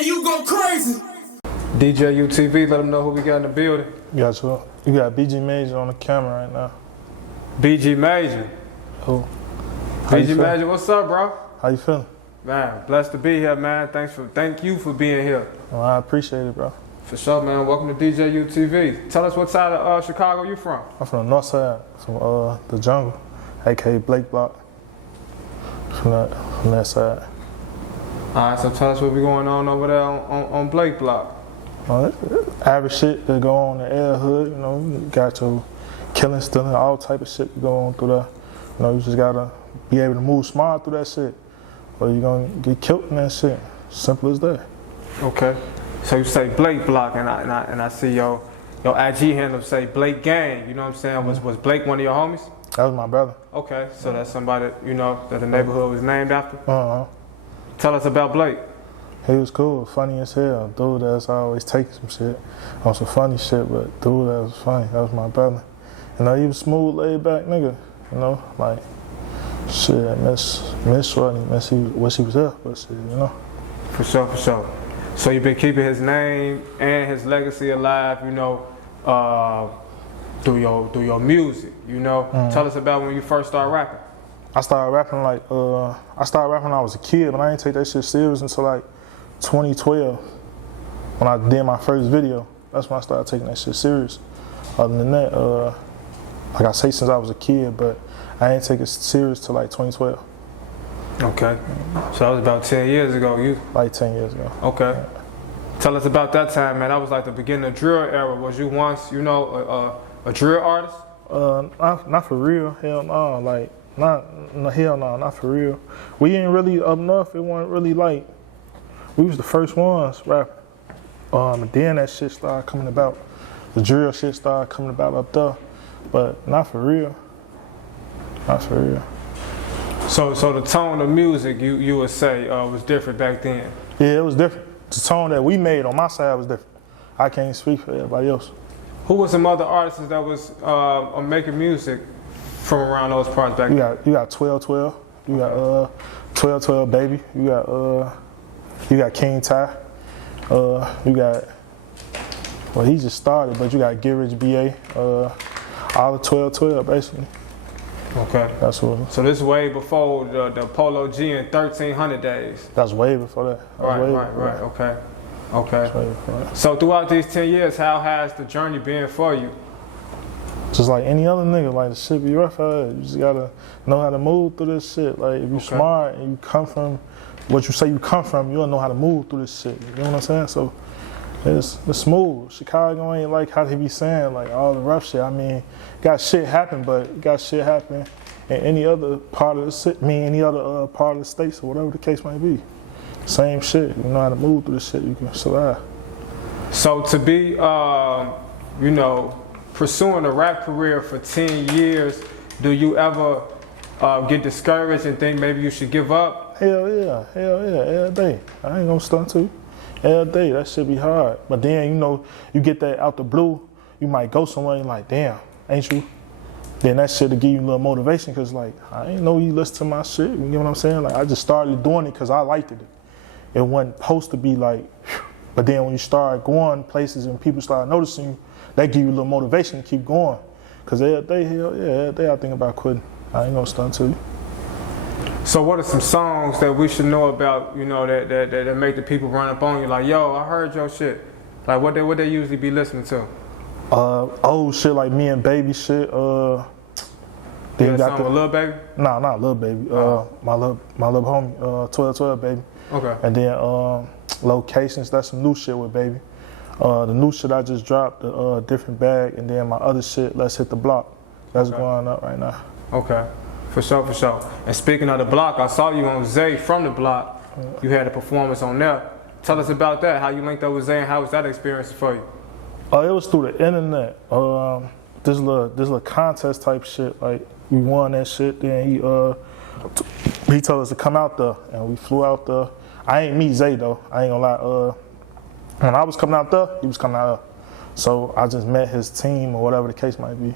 you go crazy. DJUTV, let them know who we got in the building. You got BG Major on the camera right now. BG Major. Who? BG Major, what's up, bro? How you feeling? Man, blessed to be here, man. Thank you for being here. Well, I appreciate it, bro. For sure, man. Welcome to DJUTV. Tell us what side of Chicago you from. I'm from the north side, from the jungle, aka Blake Block. From that side. All right, so tell us what be going on over there on Blake Block. Average shit that go on in the air hood, you know, you got your killing, stealing, all type of shit that go on through there. You know, you just gotta be able to move smart through that shit, or you're gonna get killed in that shit. Simple as that. Okay. So you say Blake Block, and I see your IG handle say Blake Gang. You know what I'm saying? Was Blake one of your homies? That was my brother. Okay, so that's somebody, you know, that the neighborhood was named after? Uh-huh. Tell us about Blake. He was cool, funny as hell. Dude that's always taking some shit on some funny shit, but dude that was funny, that was my brother. You know, he was smooth, laid back nigga, you know, like, shit, miss Shorty, wish he was here, but shit, you know. For sure, for sure. So you've been keeping his name and his legacy alive, you know, through your music, you know. Mm-hmm. Tell us about when you first started rapping. I started rapping when I was a kid, but I didn't take that shit serious until like 2012 when I did my first video. That's when I started taking that shit serious. Other than that, like I say, since I was a kid, but I didn't take it serious till like 2012. Okay, so that was about 10 years ago. Like 10 years ago. Okay. Yeah. Tell us about that time, man. That was like the beginning of drill era. Was you once, you know, a drill artist? Not for real. Hell no. Like, hell no, not for real. We ain't really up north. It wasn't really like, we was the first ones rapping. And then that shit started coming about. The drill shit started coming about up there, but not for real. Not for real. So the tone of music you would say was different back then? Yeah, it was different. The tone that we made on my side was different. I can't speak for everybody else. Who were some other artists that was making music from around those parts back then? You got 1212. You got 1212 Baby. You got King Ty. You got, well, he just started, but you got Get Rich BA. All the 1212 basically. Okay. That's what. So this way before the Polo G and 1300 days. That's way before that. Right. Okay. So throughout these 10 years, how has the journey been for you? Just like any other nigga, like the shit be rough out. You just gotta know how to move through this shit. Like if you smart and you come from what you say you come from, you'll know how to move through this shit. You know what I'm saying? So it's smooth. Chicago ain't like how they be saying, like all the rough shit. I mean, got shit happen, but got shit happen in any other part of the city, any other part of the states or whatever the case might be. Same shit. You know how to move through this shit, you can survive. So to be, you know, pursuing a rap career for 10 years, do you ever get discouraged and think maybe you should give up? Hell yeah, every day. I ain't gonna stunt to you. Every day, that shit be hard. But then, you know, you get that out the blue, you might go somewhere and like, damn, ain't you? Then that shit will give you a little motivation, cause like, I ain't know you listen to my shit, you know what I'm saying? Like, I just started doing it cause I liked it. It wasn't supposed to be like, but then when you start going places and people start noticing you, that give you a little motivation to keep going. Cause every day, hell yeah, every day I think about quitting. I ain't gonna stunt to you. So what are some songs that we should know about, you know, that make the people run up on you like, yo, I heard your shit. Like what they usually be listening to? Old shit like Me and Baby shit. Then you got the Lil Baby? Nah, not Lil Baby. My little homie, 1212 Baby. Okay. And then Locations, that's some new shit with Baby. The new shit I just dropped, the Different Bag, and then my other shit, Let's Hit the Block. That's going up right now. Okay. For sure. And speaking of the block, I saw you on Azae from the block. You had a performance on there. Tell us about that. How you linked up with Azae and how was that experience for you? It was through the internet. This little contest type shit. Like we won that shit. Then he told us to come out there, and we flew out there. I ain't meet Zay though. I ain't gonna lie. When I was coming out there, he was coming out there. So I just met his team or whatever the case might be,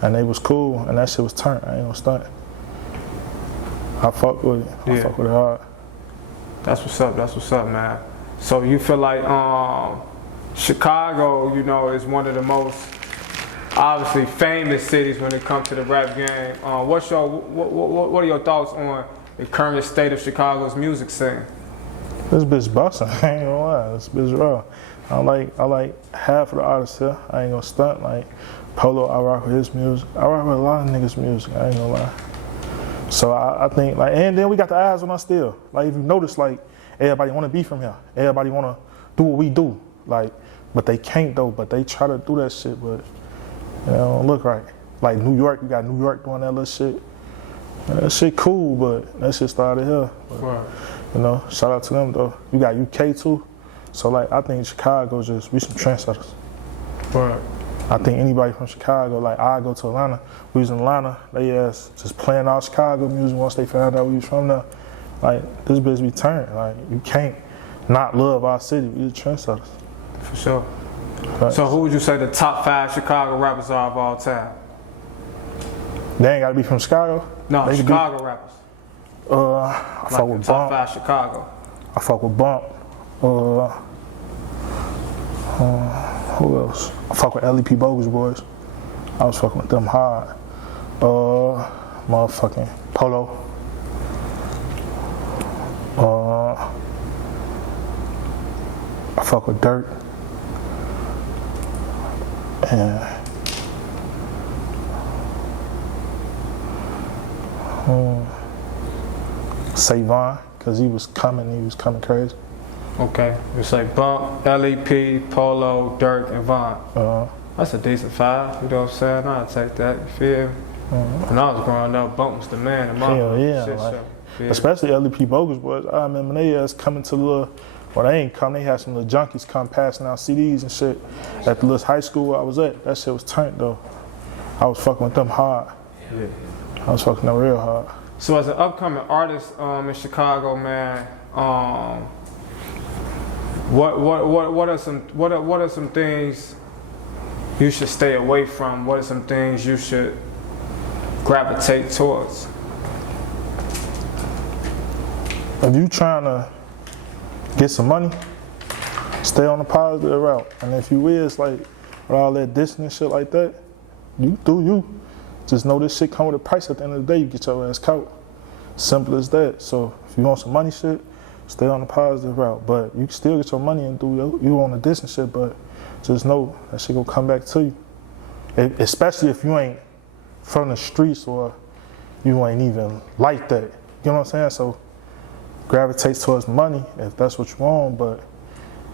and they was cool. And that shit was turned. I ain't gonna stunt. I fuck with it. I fuck with it hard. That's what's up, man. So you feel like Chicago, you know, is one of the most obviously famous cities when it comes to the rap game. What are your thoughts on the current state of Chicago's music scene? This bitch bustin', I ain't gonna lie, this bitch raw. I like half of the artists here, I ain't gonna stunt. Like Polo, I rock with his music. I rock with a lot of niggas' music, I ain't gonna lie. So I think, like, and then we got the eyes on us still. Like, if you notice, like, everybody wanna be from here. Everybody wanna do what we do. Like, but they can't though, but they try to do that shit, but it don't look right. Like New York, you got New York doing that little shit. That shit cool, but that shit started here. But, Right. you know, shout out to them though. You got UK too. So like, I think Chicago just, we some trendsetters. Right. I think anybody from Chicago, like I go to Atlanta, we was in Atlanta, they ass just playing all Chicago music once they found out we was from there. Like, this bitch be turned. Like, you can't not love our city, we the trendsetters. For sure. Right. So who would you say the top 5 Chicago rappers are of all time? They ain't gotta be from Chicago? No, They could Chicago rappers. I fuck with top Bump. 5 Chicago. I fuck with Bump. Who else? I fuck with LEP Bogus Boys. I was fucking with them hard. Motherfucking Polo. I fuck with Dirt. And Savon, cause he was coming crazy. Okay, it's like Bump, LEP, Polo, Dirk, and Von. That's a decent 5, you know what I'm saying? I'll take that, you feel me? When I was growing up, Bump was the man in my Hell yeah, shit like, show. especially LEP Bogus Boys. I remember they ass coming to the little, well they ain't come, they had some little junkies come passing out CDs and shit at the little high school where I was at. That shit was turned though. I was fucking with them hard. Yeah. I was fucking them real hard. So as an upcoming artist in Chicago, man, what are some things you should stay away from? What are some things you should gravitate towards? If you trying to get some money, stay on the positive route. And if you is like with all that dissing and shit like that, you do you. Just know this shit come with a price. At the end of the day, you get your ass caught. Simple as that. So if you want some money shit, stay on the positive route. But you can still get your money and do you on the dissing shit, but just know that shit gonna come back to you. Especially if you ain't from the streets or you ain't even like that. You know what I'm saying? So gravitate towards money if that's what you want, but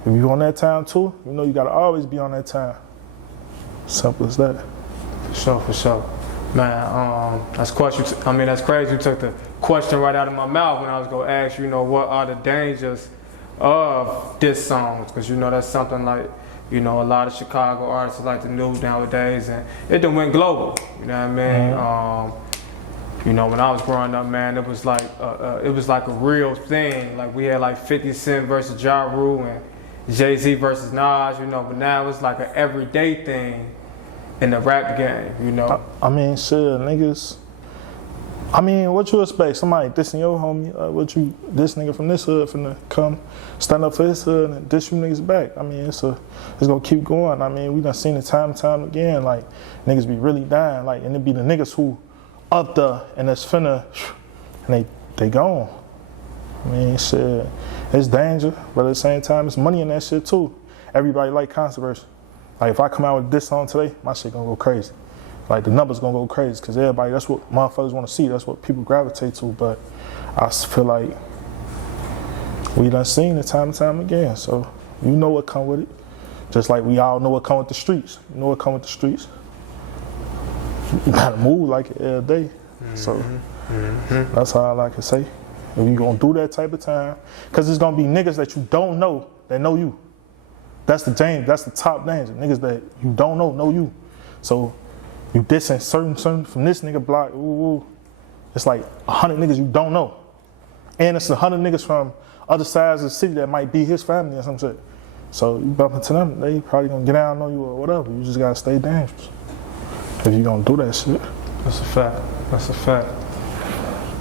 if you on that time too, you know you gotta always be on that time. Simple as that. For sure. Man, that's crazy. You took the question right out of my mouth when I was gonna ask you, what are the dangers of diss songs? Because that's something like, a lot of Chicago artists like to do nowadays, and it done went global. You know what I mean? When I was growing up, man, it was like a real thing. Like we had like 50 Cent versus Ja Rule and Jay-Z versus Nas, but now it's like an everyday thing in the rap game, I mean, shit, niggas. I mean, what you expect? Somebody dissing your homie? This nigga from this hood finna come stand up for his hood and diss you niggas back? I mean, it's gonna keep going. I mean, we done seen it time and time again. Like niggas be really dying, like, and it be the niggas who up there and it's finna, and they gone. I mean, shit, it's danger, but at the same time, it's money in that shit too. Everybody like controversy. Like if I come out with this song today, my shit gonna go crazy. Like the numbers gonna go crazy because everybody, that's what motherfuckers wanna see. That's what people gravitate to. But I feel like we done seen it time and time again. So you know what come with it. Just like we all know what come with the streets. You know what come with the streets. You gotta move like it every day. So that's all I can say. If you gonna do that type of time, because it's gonna be niggas that you don't know that know you. That's the danger. That's the top danger. Niggas that you don't know you. So you dissing certain from this nigga block. Ooh, it's like 100 niggas you don't know, and it's 100 niggas from other sides of the city that might be his family or some shit. So you bump into them, they probably gonna get down on you or whatever. You just gotta stay dangerous if you gonna do that shit. That's a fact. That's a fact.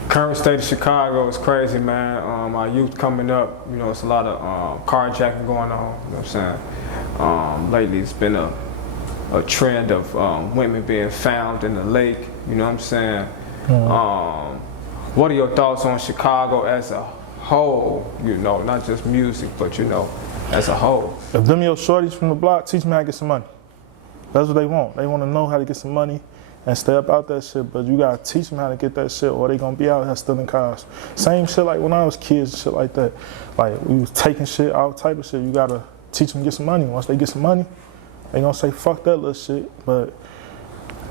Current state of Chicago is crazy, man. Our youth coming up, you know, it's a lot of carjacking going on, you know what I'm saying? Lately it's been a trend of women being found in the lake, you know what I'm saying? What are your thoughts on Chicago as a whole, you know, not just music, but you know, as a whole? If them your shorties from the block, teach me how to get some money. That's what they want. They want to know how to get some money and stay up out that shit, but you gotta teach them how to get that shit or they gonna be out here stealing cars. Same shit like when I was kids and shit like that. Like we was taking shit, all type of shit. You gotta teach them to get some money. Once they get some money, they gonna say fuck that little shit. But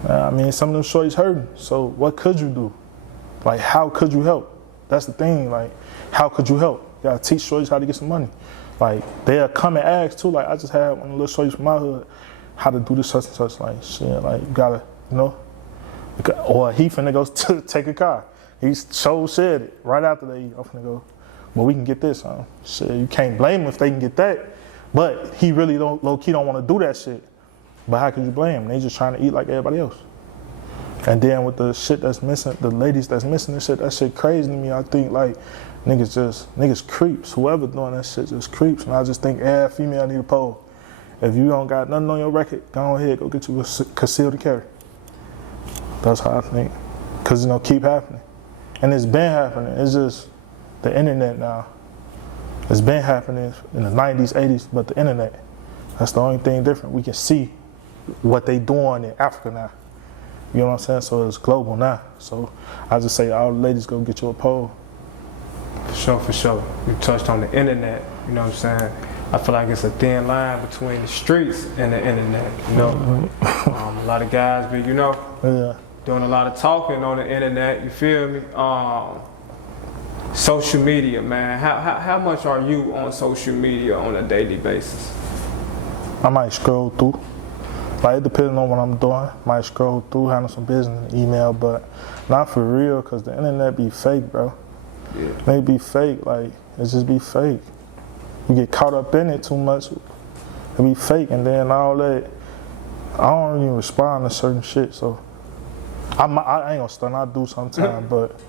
I mean, some of them shorties hurting. So what could you do? Like how could you help? That's the thing. Like how could you help? You gotta teach shorties how to get some money. Like they'll come and ask too. Like I just had one of the little shorties from my hood how to do this such and such. Like shit. Like you gotta. You know, or he finna go take a car. He said it right after they. I'm finna go. Well, we can get this, huh? Shit, you can't blame him if they can get that. But he really low key don't want to do that shit. But how could you blame him? They just trying to eat like everybody else. And then with the shit that's missing, the ladies that's missing this shit, that shit crazy to me. I think like niggas creeps. Whoever doing that shit just creeps. And I just think every female need a pole. If you don't got nothing on your record, go ahead, go get you a concealed carry. That's how I think. Because, you know, keep happening. And it's been happening. It's just the internet now. It's been happening in the 90s, 80s, but the internet. That's the only thing different. We can see what they doing in Africa now. You know what I'm saying? So it's global now. So I just say all the ladies go get you a pole. For sure, for sure. You touched on the internet, you know what I'm saying? I feel like it's a thin line between the streets and the internet, you know? A lot of guys be, you know, doing a lot of talking on the internet, you feel me? Social media, man. How much are you on social media on a daily basis? I might scroll through. Like, it depends on what I'm doing. Might scroll through, handle some business, email, but not for real, because the internet be fake, bro. Yeah. They be fake, like, it just be fake. You get caught up in it too much, it be fake, and then all that, I don't even respond to certain shit, so I ain't gonna stun, I do sometimes, but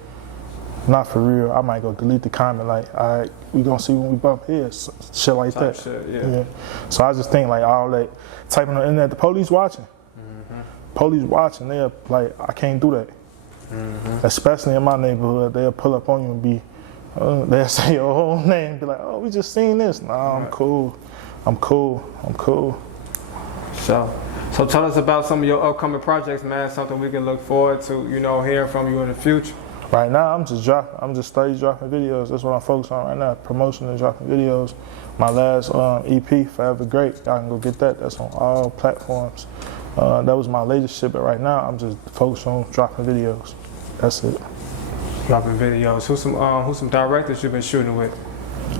not for real. I might go delete the comment, like, all right, we gonna see when we bump heads, shit like that. Shit, yeah. So I just think like all that, typing on the internet, the police watching. Police watching, they're like, I can't do that. Especially in my neighborhood, they'll pull up on you and be, they'll say your whole name, be like, oh, we just seen this. Nah, I'm cool. So tell us about some of your upcoming projects, man. Something we can look forward to, you know, hearing from you in the future. Right now, I'm just steady dropping videos. That's what I'm focused on right now, promotion and dropping videos. My last EP, Forever Great, y'all can go get that. That's on all platforms. That was my latest shit, but right now, I'm just focused on dropping videos. That's it. Dropping videos. Who's some directors you've been shooting with?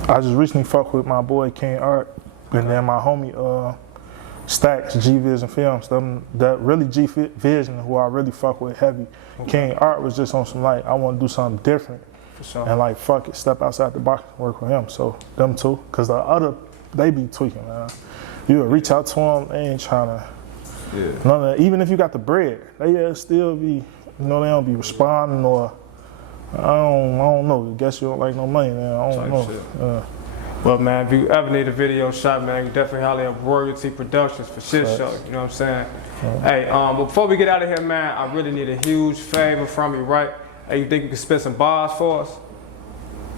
I just recently fucked with my boy King Art, and then my homie Stacks, G-Vision Films. That really G-Vision, who I really fuck with heavy. Okay. King Art was just on some like, I want to do something different. For sure. And like, fuck it, step outside the box and work with him. So them two, because the other, they be tweaking, man. You would reach out to them, they ain't trying to. Yeah. None of that. Even if you got the bread, they still be, you know, they don't be responding or, I don't know. I guess you don't like no money, man. I don't know. Well, man, if you ever need a video shot, man, you definitely holler at Royalty Productions for shit show. You know what I'm saying? Hey, before we get out of here, man, I really need a huge favor from you, right? Hey, you think you can spit some bars for us?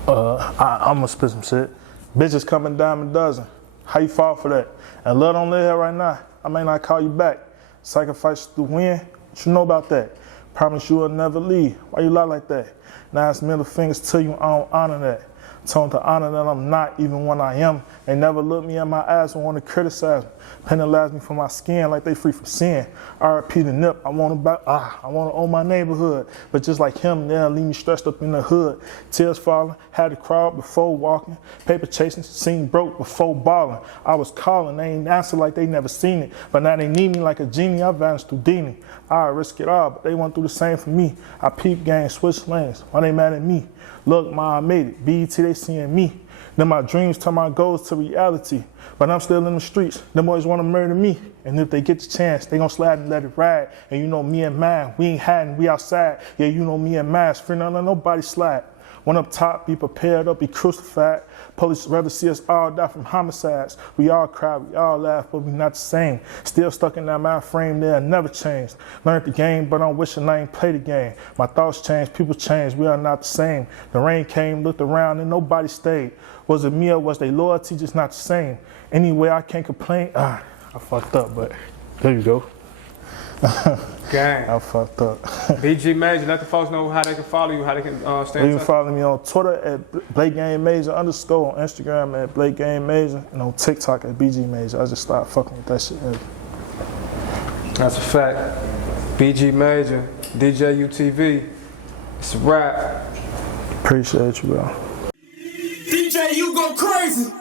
I'm gonna spit some shit. Bitches coming dime a dozen. How you fall for that? And love don't live here right now. I may not call you back. Sacrifice to win. What you know about that? Promise you will never leave. Why you lie like that? Now it's middle fingers to you. I don't honor that. Tell them to honor that I'm not even when I am. They never look me in my eyes and want to criticize me. Penalize me for my skin like they free from sin. R.I.P. the nip. I want to own my neighborhood. But just like him, they'll leave me stressed up in the hood. Tears falling, had to crawl before walking. Paper chasing, seen broke before balling. I was calling, they ain't answer like they never seen it. But now they need me like a genie. I vanished through Dini. I risk it all, but they want to do the same for me. I peep gang, switch lanes. Why they mad at me? Look, ma, I made it. BET, they seeing me. Then my dreams turn my goals to reality. But I'm still in the streets. Them boys want to murder me. And if they get the chance, they gon' slide and let it ride. And you know me and mine, we ain't hiding, we outside. Yeah, you know me and mine, free not let nobody slide. One up top, be prepared up, be crucified. Police rather see us all die from homicides. We all cry, we all laugh, but we not the same. Still stuck in that mind frame, they'll never change. Learned the game, but I'm wishing I ain't played the game. My thoughts change, people change, we are not the same. The rain came, looked around, and nobody stayed. Was it me or was they loyalty just not the same? Anyway, I can't complain. I fucked up, but there you go. Gang. I fucked up. BG Major, let the folks know how they can follow you, how they can stay in You touch. can follow me on Twitter at BlakeGameMajor_, on Instagram at BlakeGameMajor, and on TikTok at BG Major. I just started fucking with that shit. That's a fact. BG Major, DJUTV. It's a wrap. Appreciate you, bro. DJ, you go crazy.